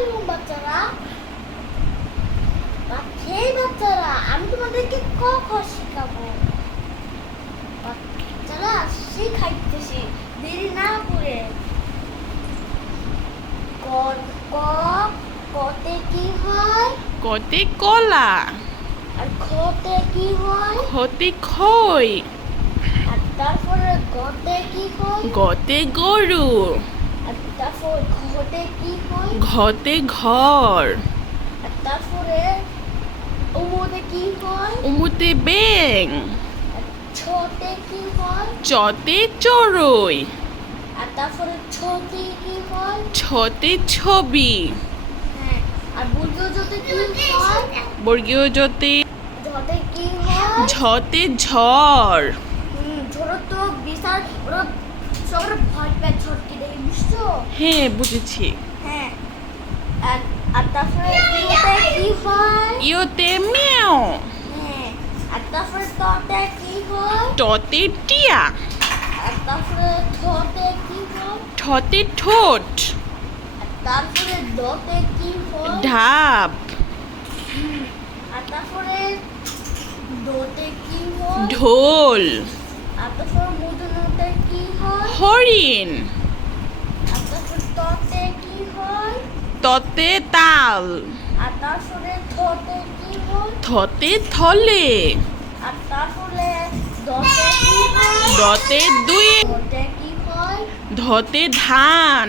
আলাইকুম বাচ্চারা। বাচ্চারা আমি তোমাদেরকে ক খ শিখাবো। বাচ্চারা শিখাইতেছি, দেরি না করে। ক ক কতে কি হয়? কতে কলা। আর খতে কি হয়? খতে খই। আর তারপরে গতে কি হয়? গতে গরু। আর তারপরে ঘতে কি হয়? ঘতে ঘর। আর তারপরে উমতে কি হয়? উমুতে ব্যাং। আর ছতে কি হয়? চতে চড়ুই। আর তারপরে ছতে কি হয়? ছতে ছবি। হ্যাঁ। আর বর্গীয় জতে কি হয়? বর্গীয় জতে ঝতে কি হয়? ঝতে ঝড়। ঝড় তো বিশাল, ওরা সবার ভয় পায় ঝড়কে দেখে, বুঝছো? হ্যাঁ বুঝেছি। হ্যাঁ। আর আর তারপরে ইতে কি হয়? ইয়োতে মিয়াও। হ্যাঁ। আর তারপরে ততে কি হয়? টতে টিয়া। আর তারপরে ঠতে কি হয়? ঠতে ঠোঁট। আর তারপরে দতে কি হয়? ঢাপ। আর তারপরে দোতে কি হয়? ঢোল। আর তারপরে মূর্ধন্যতে কি হয়? হরিণ। আর তারপরে ততে কি হয়? ততে তাল। আর তারপরে থতে কি হয়? থতে থলে। আর তারপরে দতে কি হয়? দতে দুই। দতে কি হয়? ধতে ধান।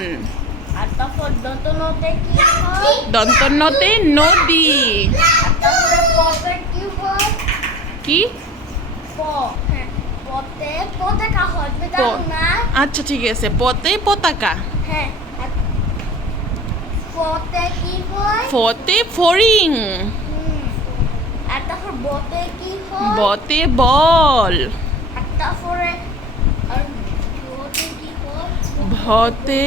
আর তারপর দতনতে কি হয়? দন্তন্নতে নদী। আর তারপরে পতে কি হয়? কি? প। হ্যাঁ। পতে পতাকা হয়, তুমি জানো না? আচ্ছা ঠিক আছে, পতে পতাকা। হ্যাঁ। আর পতে কি হয়? ফতে ফড়িং। আর তারপর বতে কি হয়? বতে বল। আর তারপরে আর ভতে কি হয়? ভতে